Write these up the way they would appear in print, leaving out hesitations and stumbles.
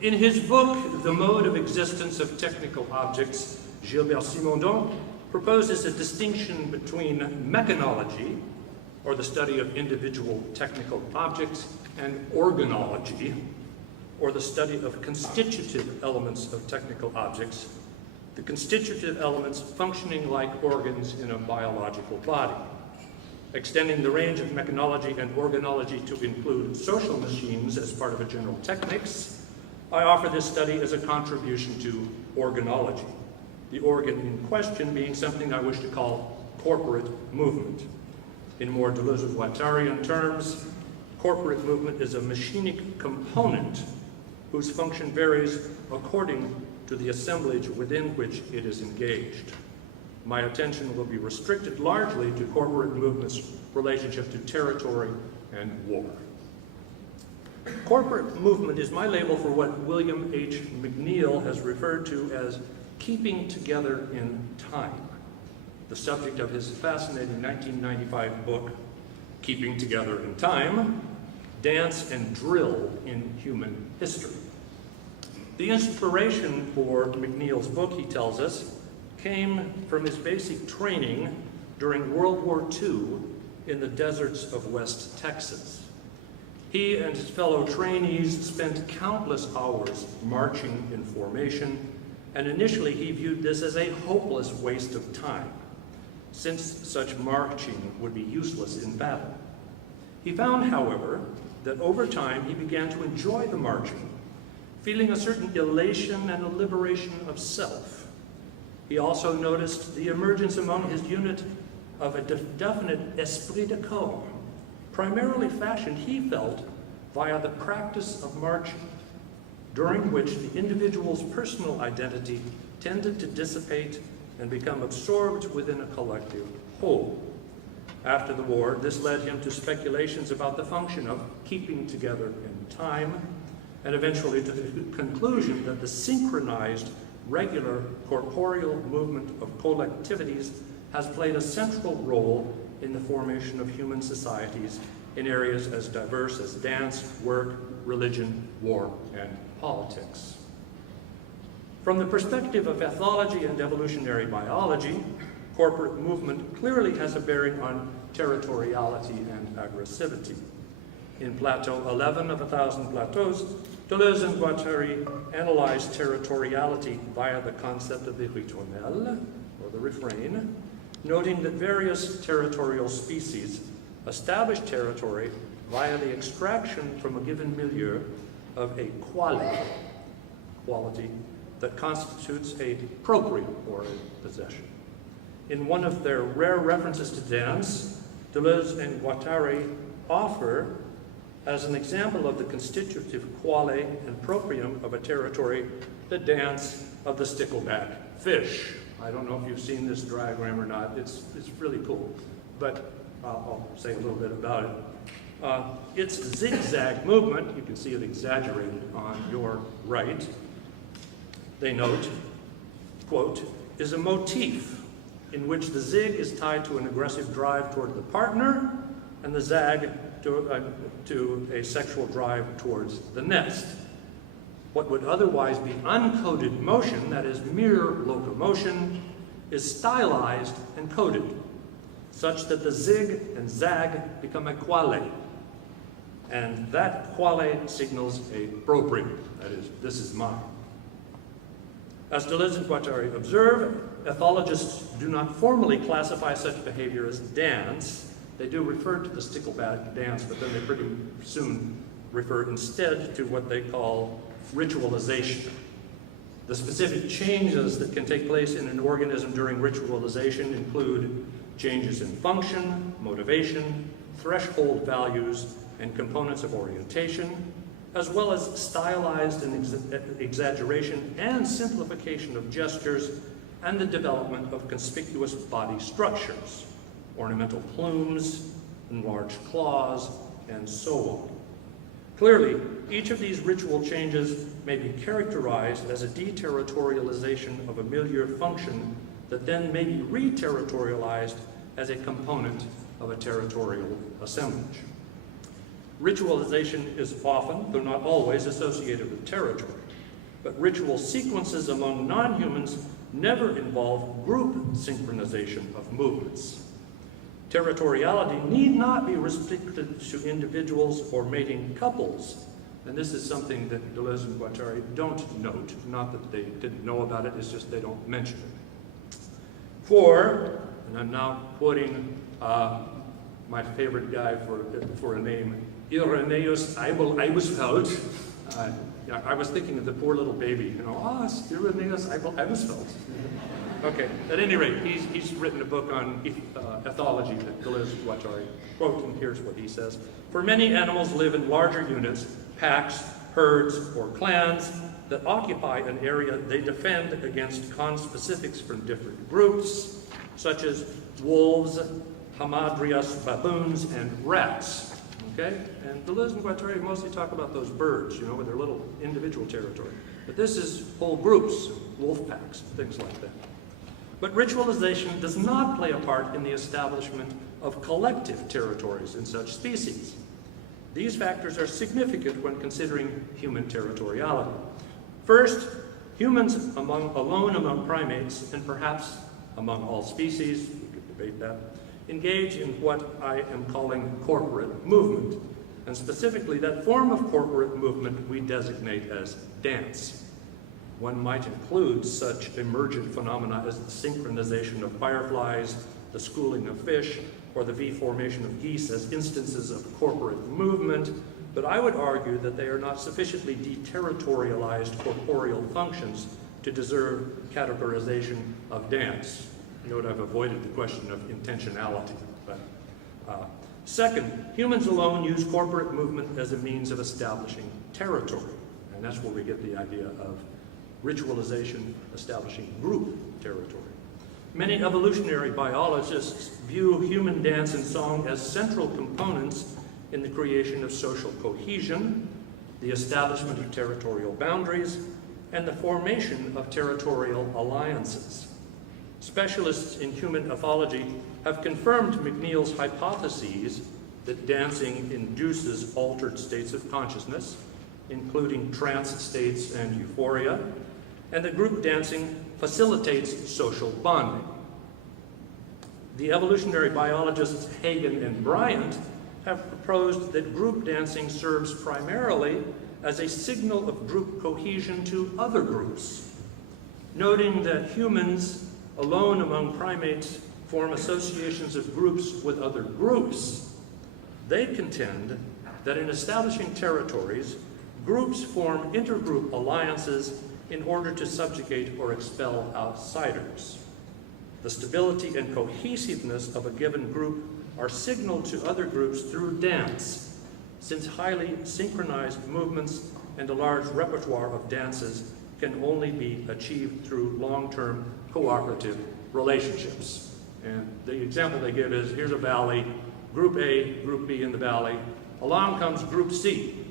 In his book, The Mode of Existence of Technical Objects, Gilbert Simondon proposes a distinction between mechanology, or the study of individual technical objects, and organology, or the study of constitutive elements of technical objects, the constitutive elements functioning like organs in a biological body. Extending the range of mechanology and organology to include social machines as part of a general techniques, I offer this study as a contribution to organology, the organ in question being something I wish to call corporate movement. In more Deleuze-Guattarian terms, corporate movement is a machinic component whose function varies according to the assemblage within which it is engaged. My attention will be restricted largely to corporate movement's relationship to territory and war. Corporate movement is my label for what William H. McNeill has referred to as keeping together in time, the subject of his fascinating 1995 book, Keeping Together in Time, Dance and Drill in Human History. The inspiration for McNeill's book, he tells us, came from his basic training during World War II in the deserts of West Texas. He and his fellow trainees spent countless hours marching in formation, and initially he viewed this as a hopeless waste of time, since such marching would be useless in battle. He found, however, that over time he began to enjoy the marching, feeling a certain elation and a liberation of self. He also noticed the emergence among his unit of a definite esprit de corps, primarily fashioned, he felt, via the practice of marching, during which the individual's personal identity tended to dissipate and become absorbed within a collective whole. After the war, this led him to speculations about the function of keeping together in time, and eventually to the conclusion that the synchronized, regular corporeal movement of collectivities has played a central role in the formation of human societies in areas as diverse as dance, work, religion, war, and politics. From the perspective of ethology and evolutionary biology, corporate movement clearly has a bearing on territoriality and aggressivity. In Plateau 11 of 1,000 Plateaus, Deleuze and Guattari analyzed territoriality via the concept of the ritournelles, or the refrain, noting that various territorial species establish territory via the extraction from a given milieu of a quality that constitutes a proprium, or a possession. In one of their rare references to dance, Deleuze and Guattari offer, as an example of the constitutive quale and proprium of a territory, the dance of the stickleback fish. I don't know if you've seen this diagram or not. It's really cool, but I'll say a little bit about it. Its zigzag movement, you can see it exaggerated on your right, they note, quote, is a motif in which the zig is tied to an aggressive drive toward the partner and the zag to a sexual drive towards the nest. What would otherwise be uncoded motion, that is mere locomotion, is stylized and coded, such that the zig and zag become a quale. And that quale signals a proprium, that is, this is mine. As Deleuze and Guattari observe, ethologists do not formally classify such behavior as dance. They do refer to the stickleback dance, but then they pretty soon refer instead to what they call ritualization. The specific changes that can take place in an organism during ritualization include changes in function, motivation, threshold values, and components of orientation, as well as stylized exaggeration and simplification of gestures and the development of conspicuous body structures, ornamental plumes, enlarged claws, and so on. Clearly, each of these ritual changes may be characterized as a deterritorialization of a milieu function that then may be re-territorialized as a component of a territorial assemblage. Ritualization is often, though not always, associated with territory. But ritual sequences among non-humans never involve group synchronization of movements. Territoriality need not be restricted to individuals or mating couples. And this is something that Deleuze and Guattari don't note. Not that they didn't know about it, it's just they don't mention it. For, and I'm now quoting my favorite guy for a name, Irenaeus Eibelsfeld. I was thinking of the poor little baby, it's Irenaeus Eibelsfeld. Okay, at any rate, he's written a book on ethology that Deleuze and Guattari quote, and here's what he says. For many animals live in larger units, packs, herds, or clans that occupy an area they defend against conspecifics from different groups, such as wolves, hamadryas, baboons, and rats. Okay? And Deleuze and Guattari mostly talk about those birds, with their little individual territory. But this is whole groups, wolf packs, things like that. But ritualization does not play a part in the establishment of collective territories in such species. These factors are significant when considering human territoriality. First, humans alone among primates, and perhaps among all species, we could debate that, engage in what I am calling corporate movement. And specifically, that form of corporate movement we designate as dance. One might include such emergent phenomena as the synchronization of fireflies, the schooling of fish, or the V-formation of geese as instances of corporate movement, but I would argue that they are not sufficiently deterritorialized corporeal functions to deserve categorization of dance. Note I've avoided the question of intentionality. But, second, humans alone use corporate movement as a means of establishing territory, and that's where we get the idea of ritualization establishing group territory. Many evolutionary biologists view human dance and song as central components in the creation of social cohesion, the establishment of territorial boundaries, and the formation of territorial alliances. Specialists in human ethology have confirmed McNeill's hypotheses that dancing induces altered states of consciousness, including trance states and euphoria, and that group dancing facilitates social bonding. The evolutionary biologists Hagen and Bryant have proposed that group dancing serves primarily as a signal of group cohesion to other groups, noting that humans alone among primates form associations of groups with other groups. They contend that in establishing territories, groups form intergroup alliances in order to subjugate or expel outsiders. The stability and cohesiveness of a given group are signaled to other groups through dance, since highly synchronized movements and a large repertoire of dances can only be achieved through long-term cooperative relationships. And the example they give is, here's a valley, group A, group B in the valley, along comes group C,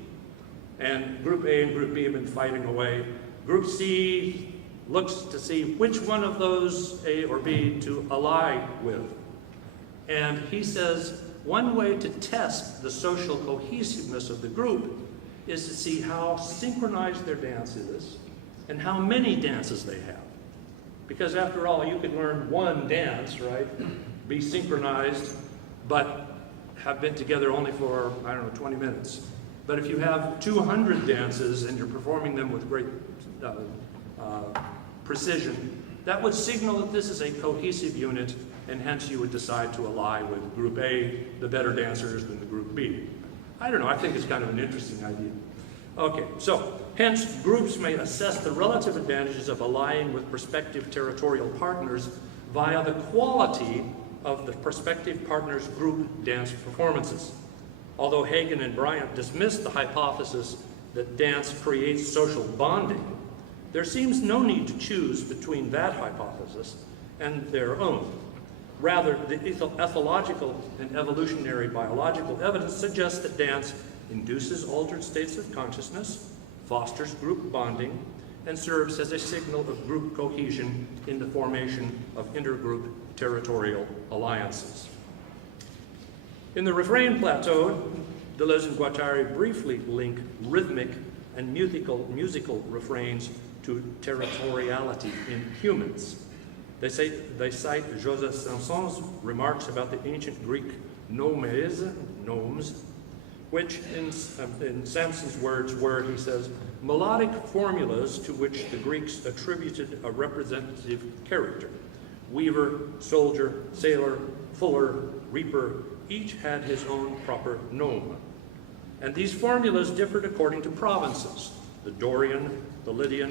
and group A and group B have been fighting away. Group C looks to see which one of those, A or B, to ally with. And he says one way to test the social cohesiveness of the group is to see how synchronized their dance is and how many dances they have. Because after all, you could learn one dance, right? Be synchronized, but have been together only for, 20 minutes. But if you have 200 dances and you're performing them with great precision, that would signal that this is a cohesive unit, and hence you would decide to ally with Group A, the better dancers, than the Group B. I don't know, I think it's kind of an interesting idea. Okay, so hence groups may assess the relative advantages of allying with prospective territorial partners via the quality of the prospective partners' group dance performances. Although Hagen and Bryant dismissed the hypothesis that dance creates social bonding, there seems no need to choose between that hypothesis and their own. Rather, the ethological and evolutionary biological evidence suggests that dance induces altered states of consciousness, fosters group bonding, and serves as a signal of group cohesion in the formation of intergroup territorial alliances. In the Refrain Plateau, Deleuze and Guattari briefly link rhythmic and musical refrains to territoriality in humans. They cite Joseph Sampson's remarks about the ancient Greek nomes, which in Sampson's words were, he says, melodic formulas to which the Greeks attributed a representative character. Weaver, soldier, sailor, fuller, reaper, each had his own proper nome. And these formulas differed according to provinces. The Dorian, the Lydian,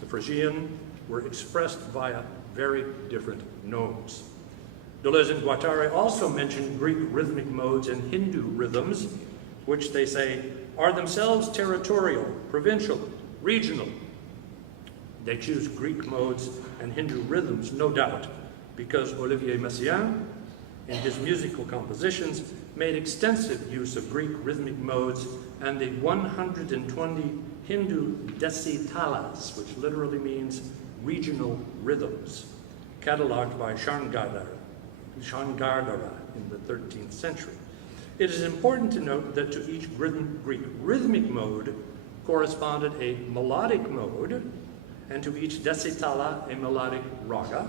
the Phrygian were expressed via very different nomes. Deleuze and Guattari also mention Greek rhythmic modes and Hindu rhythms, which they say are themselves territorial, provincial, regional. They choose Greek modes and Hindu rhythms, no doubt, because Olivier Messiaen, in his musical compositions, made extensive use of Greek rhythmic modes and the 120 Hindu desitalas, which literally means regional rhythms, cataloged by Shangadara in the 13th century. It is important to note that to each Greek rhythmic mode corresponded a melodic mode, and to each desitala a melodic raga,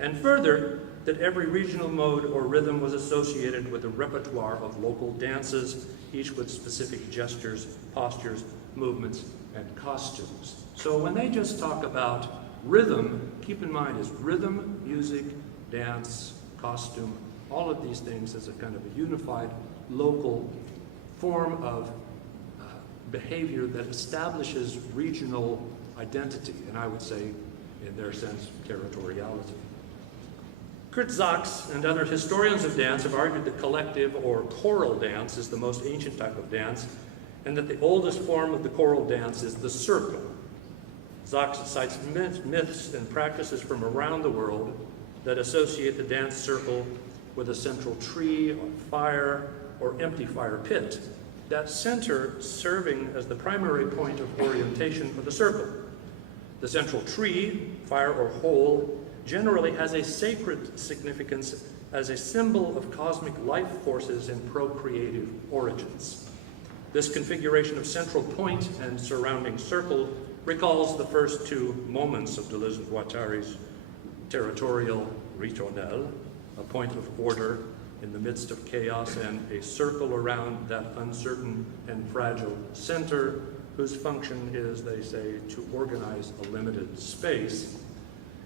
and further, that every regional mode or rhythm was associated with a repertoire of local dances, each with specific gestures, postures, movements, and costumes. So when they just talk about rhythm, keep in mind is rhythm, music, dance, costume, all of these things as a kind of a unified local form of behavior that establishes regional identity, and I would say, in their sense, territoriality. Kurt Sachs and other historians of dance have argued that collective or choral dance is the most ancient type of dance, and that the oldest form of the choral dance is the circle. Sachs cites myths and practices from around the world that associate the dance circle with a central tree or fire or empty fire pit, that center serving as the primary point of orientation for the circle. The central tree, fire, or hole generally has a sacred significance as a symbol of cosmic life forces and procreative origins. This configuration of central point and surrounding circle recalls the first two moments of Deleuze and Guattari's territorial ritournelle, a point of order in the midst of chaos and a circle around that uncertain and fragile center whose function is, they say, to organize a limited space.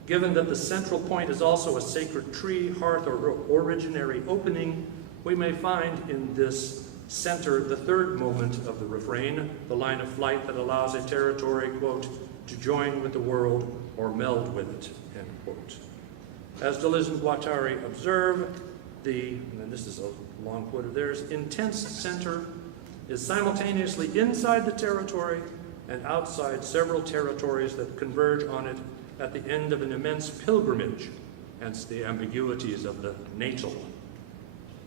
Given that the central point is also a sacred tree, hearth, or originary opening, we may find in this center the third moment of the refrain, the line of flight that allows a territory, quote, to join with the world or meld with it, end quote. As Deleuze and Guattari observe, and this is a long quote of theirs, intense center is simultaneously inside the territory and outside several territories that converge on it at the end of an immense pilgrimage, hence the ambiguities of the natal.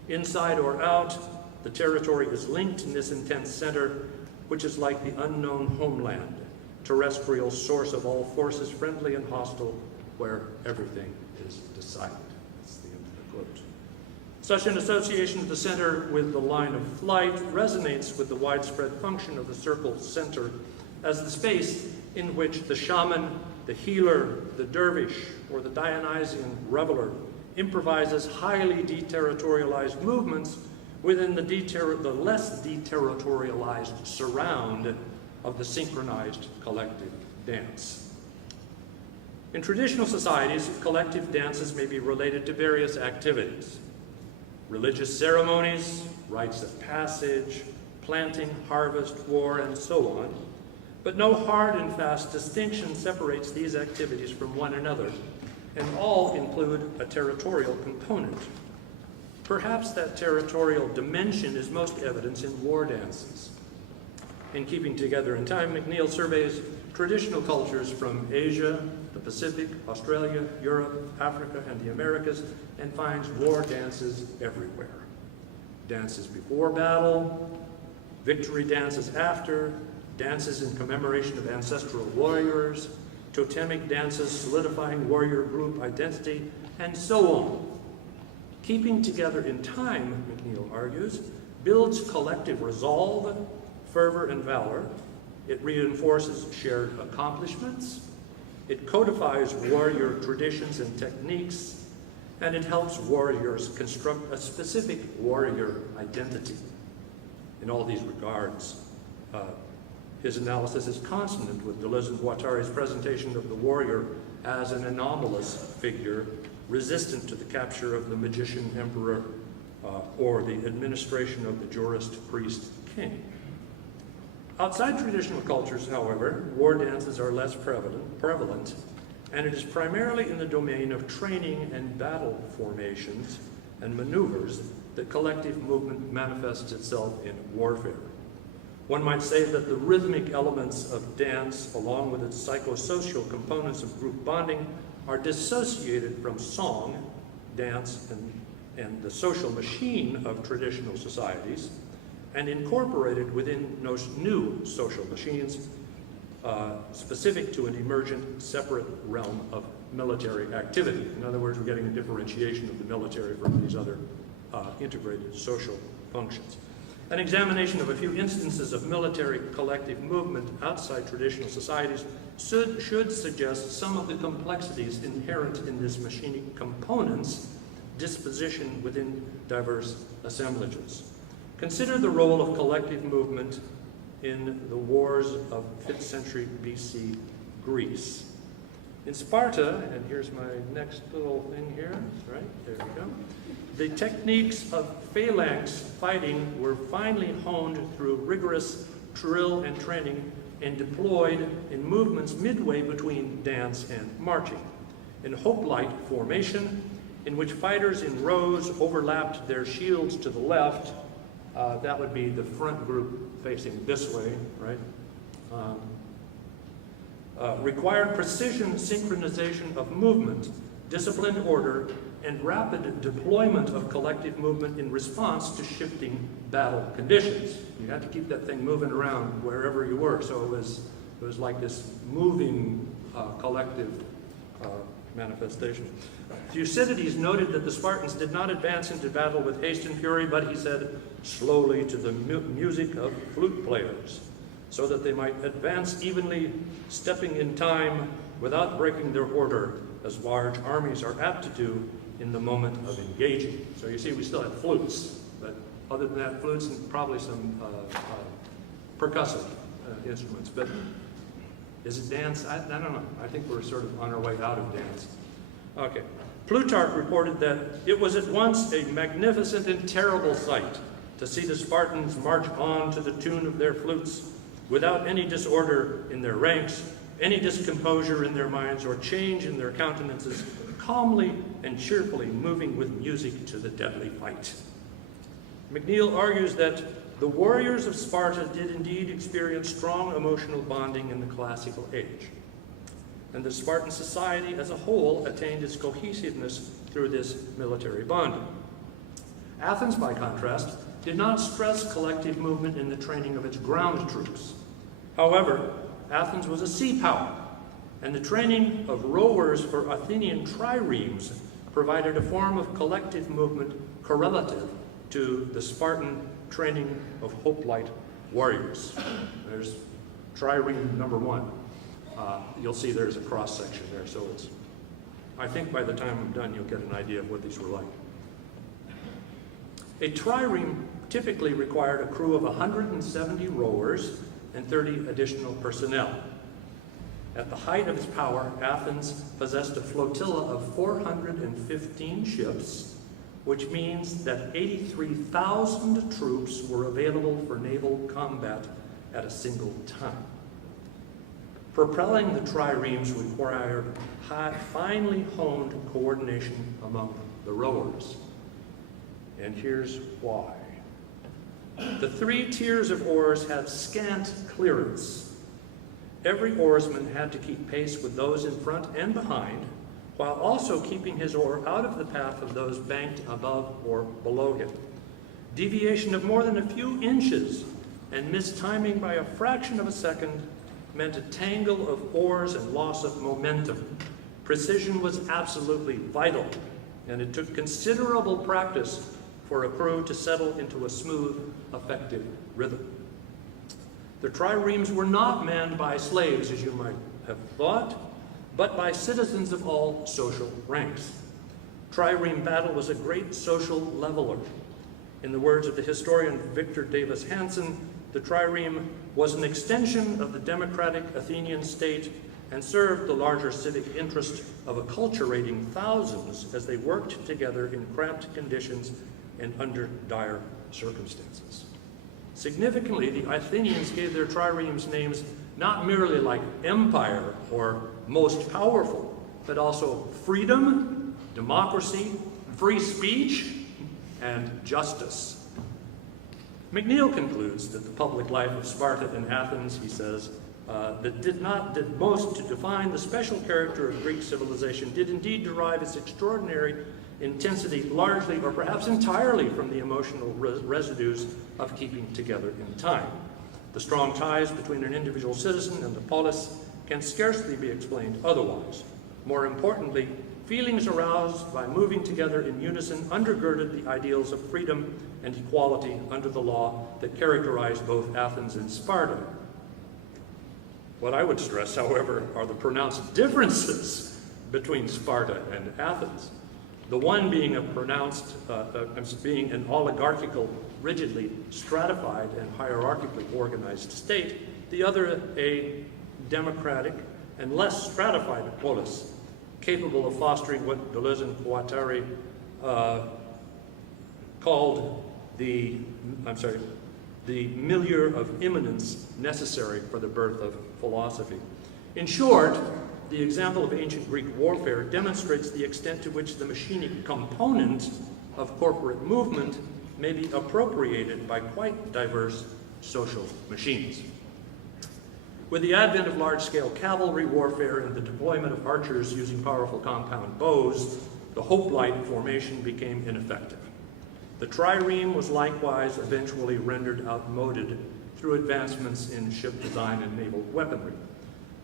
Inside or out, the territory is linked in this intense center, which is like the unknown homeland, terrestrial source of all forces, friendly and hostile, where everything is decided. That's the end of the quote. Such an association of the center with the line of flight resonates with the widespread function of the circle center as the space in which the shaman, the healer, the dervish, or the Dionysian reveler improvises highly deterritorialized movements within the less deterritorialized surround of the synchronized collective dance. In traditional societies, collective dances may be related to various activities: religious ceremonies, rites of passage, planting, harvest, war, and so on. But no hard and fast distinction separates these activities from one another, and all include a territorial component. Perhaps that territorial dimension is most evident in war dances. In Keeping Together in Time, McNeill surveys traditional cultures from Asia, the Pacific, Australia, Europe, Africa, and the Americas, and finds war dances everywhere. Dances before battle, victory dances after, dances in commemoration of ancestral warriors, totemic dances solidifying warrior group identity, and so on. Keeping Together in Time, McNeill argues, builds collective resolve, fervor, and valor. It reinforces shared accomplishments. It codifies warrior traditions and techniques, and it helps warriors construct a specific warrior identity. In all these regards, his analysis is consonant with Deleuze and Guattari's presentation of the warrior as an anomalous figure, resistant to the capture of the magician emperor or the administration of the jurist priest king. Outside traditional cultures, however, war dances are less prevalent, and it is primarily in the domain of training and battle formations and maneuvers that collective movement manifests itself in warfare. One might say that the rhythmic elements of dance, along with its psychosocial components of group bonding, are dissociated from song, dance, and the social machine of traditional societies, and incorporated within new social machines specific to an emergent separate realm of military activity. In other words, we're getting a differentiation of the military from these other integrated social functions. An examination of a few instances of military collective movement outside traditional societies should suggest some of the complexities inherent in this machinic component's disposition within diverse assemblages. Consider the role of collective movement in the wars of 5th century BC Greece. In Sparta, and here's my next little thing here, right, there we go. The techniques of phalanx fighting were finely honed through rigorous drill and training and deployed in movements midway between dance and marching. In hoplite formation, in which fighters in rows overlapped their shields to the left, that would be the front group facing this way, right? Required precision synchronization of movement, disciplined order, and rapid deployment of collective movement in response to shifting battle conditions. You had to keep that thing moving around wherever you were, so it was like this moving collective manifestation. Thucydides noted that the Spartans did not advance into battle with haste and fury, but he said, slowly to the music of flute players, so that they might advance evenly, stepping in time without breaking their order, as large armies are apt to do in the moment of engaging. So you see, we still have flutes, but other than that, flutes and probably some percussive instruments. But is it dance? I don't know. I think we're sort of on our way out of dance. Okay. Plutarch reported that it was at once a magnificent and terrible sight to see the Spartans march on to the tune of their flutes without any disorder in their ranks, any discomposure in their minds, or change in their countenances, calmly and cheerfully moving with music to the deadly fight. McNeill argues that the warriors of Sparta did indeed experience strong emotional bonding in the classical age, and the Spartan society as a whole attained its cohesiveness through this military bonding. Athens, by contrast, did not stress collective movement in the training of its ground troops. However, Athens was a sea power, and the training of rowers for Athenian triremes provided a form of collective movement correlative to the Spartan training of hoplite warriors. There's trireme number 1. You'll see there's a cross-section there, so it's, I think by the time I'm done, you'll get an idea of what these were like. A trireme typically required a crew of 170 rowers and 30 additional personnel. At the height of its power, Athens possessed a flotilla of 415 ships, which means that 83,000 troops were available for naval combat at a single time. Propelling the triremes required finely honed coordination among the rowers. And here's why. The 3 tiers of oars had scant clearance. Every oarsman had to keep pace with those in front and behind, while also keeping his oar out of the path of those banked above or below him. Deviation of more than a few inches and mistiming by a fraction of a second meant a tangle of oars and loss of momentum. Precision was absolutely vital, and it took considerable practice for a crew to settle into a smooth, effective rhythm. The triremes were not manned by slaves, as you might have thought, but by citizens of all social ranks. Trireme battle was a great social leveler. In the words of the historian Victor Davis Hansen, the trireme was an extension of the democratic Athenian state and served the larger civic interest of acculturating thousands as they worked together in cramped conditions and under dire circumstances. Significantly, the Athenians gave their triremes names not merely like empire or most powerful, but also freedom, democracy, free speech, and justice. McNeill concludes that the public life of Sparta and Athens, he says, that did most to define the special character of Greek civilization did indeed derive its extraordinary intensity largely or perhaps entirely from the emotional residues of keeping together in time. The strong ties between an individual citizen and the polis can scarcely be explained otherwise. More importantly, feelings aroused by moving together in unison undergirded the ideals of freedom and equality under the law that characterized both Athens and Sparta. What I would stress, however, are the pronounced differences between Sparta and Athens. The one being being an oligarchical, rigidly stratified and hierarchically organized state, the other a democratic and less stratified polis, capable of fostering what Deleuze and Guattari called the milieu of immanence necessary for the birth of philosophy. In short, the example of ancient Greek warfare demonstrates the extent to which the machinic component of corporate movement may be appropriated by quite diverse social machines. With the advent of large-scale cavalry warfare and the deployment of archers using powerful compound bows, the hoplite formation became ineffective. The trireme was likewise eventually rendered outmoded through advancements in ship design and naval weaponry.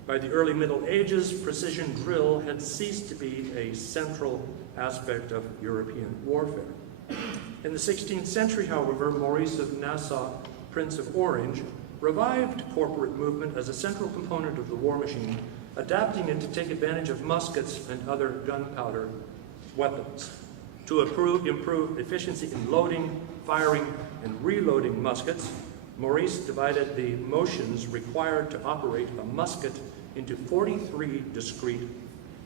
By the early Middle Ages, precision drill had ceased to be a central aspect of European warfare. In the 16th century, however, Maurice of Nassau, Prince of Orange, revived corporate movement as a central component of the war machine, adapting it to take advantage of muskets and other gunpowder weapons. To improve efficiency in loading, firing, and reloading muskets, Maurice divided the motions required to operate a musket into 43 discrete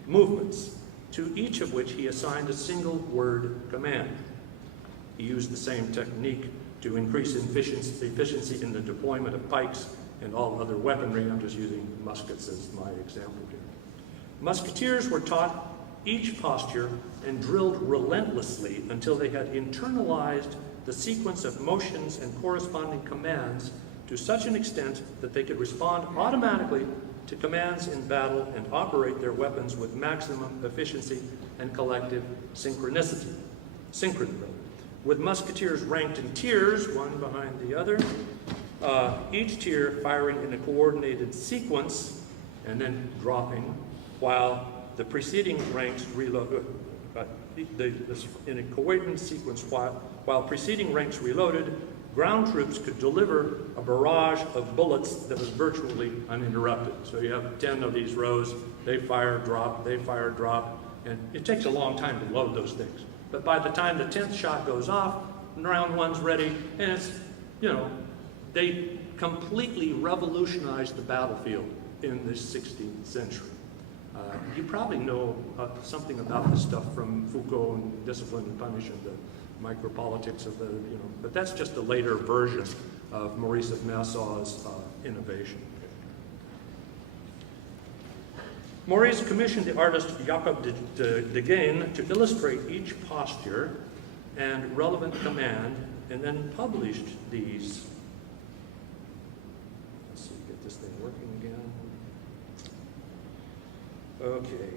movements, to each of which he assigned a single word command. He used the same technique to increase efficiency in the deployment of pikes and all other weaponry. I'm just using muskets as my example here. Musketeers were taught each posture and drilled relentlessly until they had internalized the sequence of motions and corresponding commands to such an extent that they could respond automatically to commands in battle and operate their weapons with maximum efficiency and collective synchronicity. With musketeers ranked in tiers, one behind the other, each tier firing in a coordinated sequence and then dropping, while the preceding ranks reloaded, in a coordinated sequence, while preceding ranks reloaded, ground troops could deliver a barrage of bullets that was virtually uninterrupted. So you have 10 of these rows, they fire, drop, and it takes a long time to load those things. But by the time the 10th shot goes off, round one's ready, and it's, they completely revolutionized the battlefield in the 16th century. You probably know something about this stuff from Foucault and Discipline and Punishment, the micropolitics of the, but that's just a later version of Maurice of Nassau's innovation. Maurice commissioned the artist Jacob de Gain to illustrate each posture and relevant command, and then published these. Let's see, get this thing working again. Okay.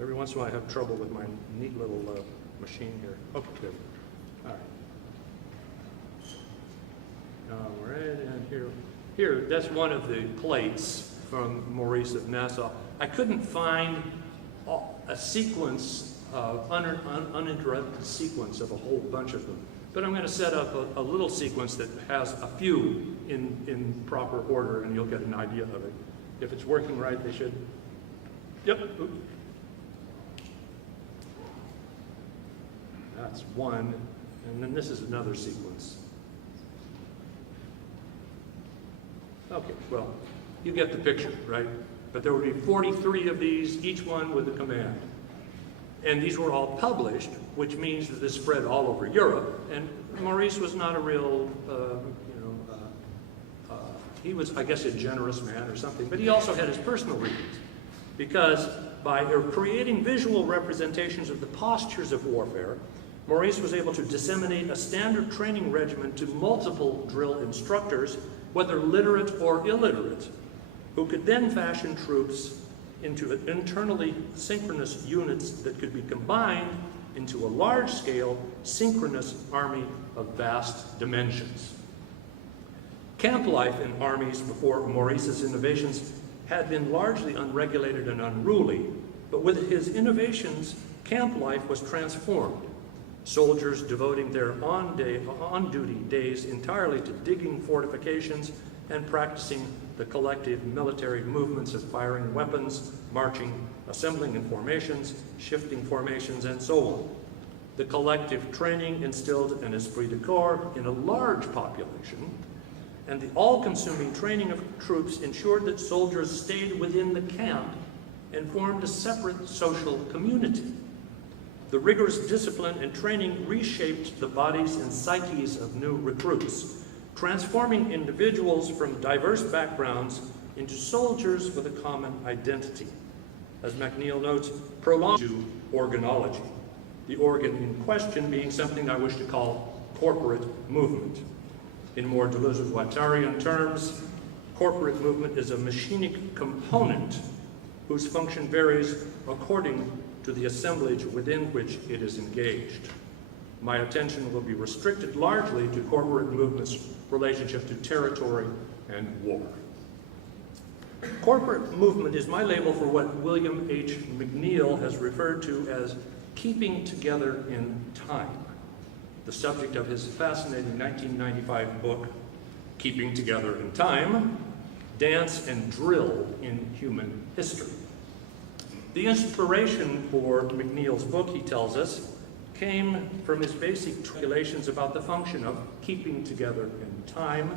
Every once in a while I have trouble with my neat little machine here. Oh, good. All right. And here, that's one of the plates from Maurice of Nassau. I couldn't find a sequence uninterrupted sequence of a whole bunch of them. But I'm going to set up a little sequence that has a few in proper order, and you'll get an idea of it. If it's working right, they should. Yep. Oops. That's one, and then this is another sequence. Okay, well, you get the picture, right? But there would be 43 of these, each one with a command. And these were all published, which means that this spread all over Europe. And Maurice was not a real, he was, I guess, a generous man or something, but he also had his personal reasons. Because by creating visual representations of the postures of warfare, Maurice was able to disseminate a standard training regimen to multiple drill instructors, whether literate or illiterate, who could then fashion troops into internally synchronous units that could be combined into a large-scale synchronous army of vast dimensions. Camp life in armies before Maurice's innovations had been largely unregulated and unruly, but with his innovations, camp life was transformed. Soldiers devoting their on-duty days entirely to digging fortifications and practicing the collective military movements of firing weapons, marching, assembling in formations, shifting formations, and so on. The collective training instilled an esprit de corps in a large population, and the all-consuming training of troops ensured that soldiers stayed within the camp and formed a separate social community. The rigorous discipline and training reshaped the bodies and psyches of new recruits, transforming individuals from diverse backgrounds into soldiers with a common identity. As MacNeil notes, prolonged to organology, the organ in question being something I wish to call corporate movement. In more Deleuze-Guattarian terms, corporate movement is a machinic component whose function varies according to the assemblage within which it is engaged. My attention will be restricted largely to corporate movement's relationship to territory and war. Corporate movement is my label for what William H. McNeill has referred to as keeping together in time, the subject of his fascinating 1995 book, Keeping Together in Time, Dance and Drill in Human History. The inspiration for McNeill's book, he tells us, came from his basic calculations about the function of keeping together in time,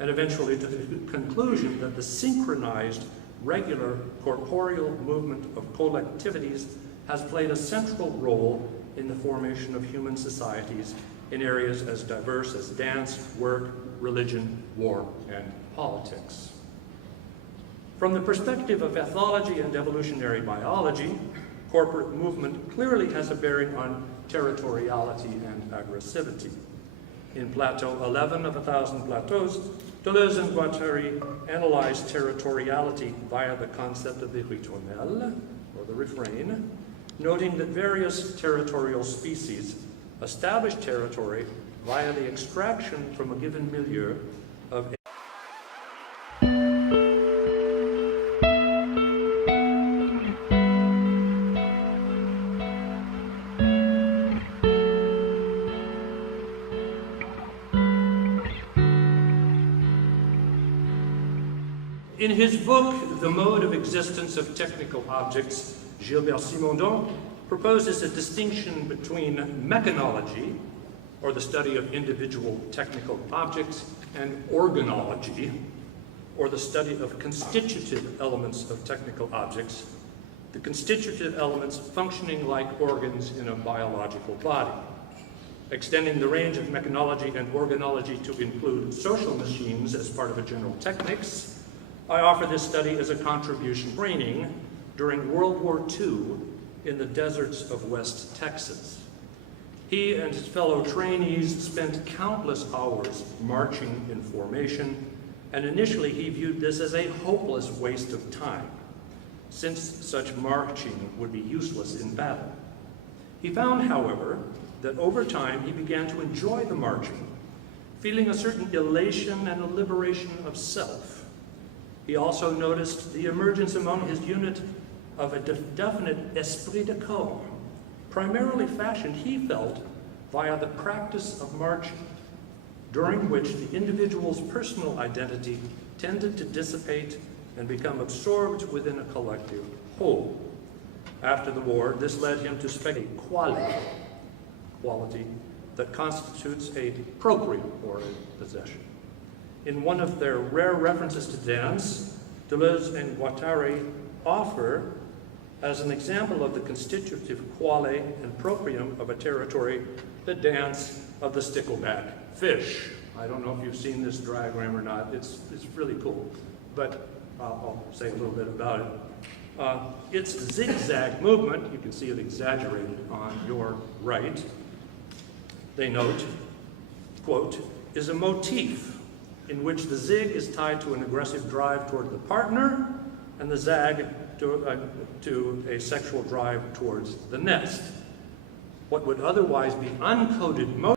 and eventually to the conclusion that the synchronized, regular corporeal movement of collectivities has played a central role in the formation of human societies in areas as diverse as dance, work, religion, war, and politics. From the perspective of ethology and evolutionary biology, corporate movement clearly has a bearing on territoriality and aggressivity. In Plateau 11 of 1,000 Plateaus, Deleuze and Guattari analyzed territoriality via the concept of the ritournelles, or the refrain, noting that various territorial species establish territory via the extraction from a given milieu of In his book, The Mode of Existence of Technical Objects, Gilbert Simondon proposes a distinction between mechanology, or the study of individual technical objects, and organology, or the study of constitutive elements of technical objects, the constitutive elements functioning like organs in a biological body. Extending the range of mechanology and organology to include social machines as part of a general techniques, I offer this study as a contribution training during World War II in the deserts of West Texas. He and his fellow trainees spent countless hours marching in formation, and initially he viewed this as a hopeless waste of time, since such marching would be useless in battle. He found, however, that over time he began to enjoy the marching, feeling a certain elation and a liberation of self. He also noticed the emergence among his unit of a definite esprit de corps, primarily fashioned, he felt, via the practice of marching, during which the individual's personal identity tended to dissipate and become absorbed within a collective whole. After the war, this led him to speculate a quality that constitutes a proprium, or a possession. In one of their rare references to dance, Deleuze and Guattari offer, as an example of the constitutive quale and proprium of a territory, the dance of the stickleback fish. I don't know if you've seen this diagram or not. It's really cool, but I'll say a little bit about it. Its zigzag movement, you can see it exaggerated on your right, they note, quote, is a motif in which the zig is tied to an aggressive drive toward the partner and the zag to a sexual drive towards the nest. What would otherwise be uncoded motif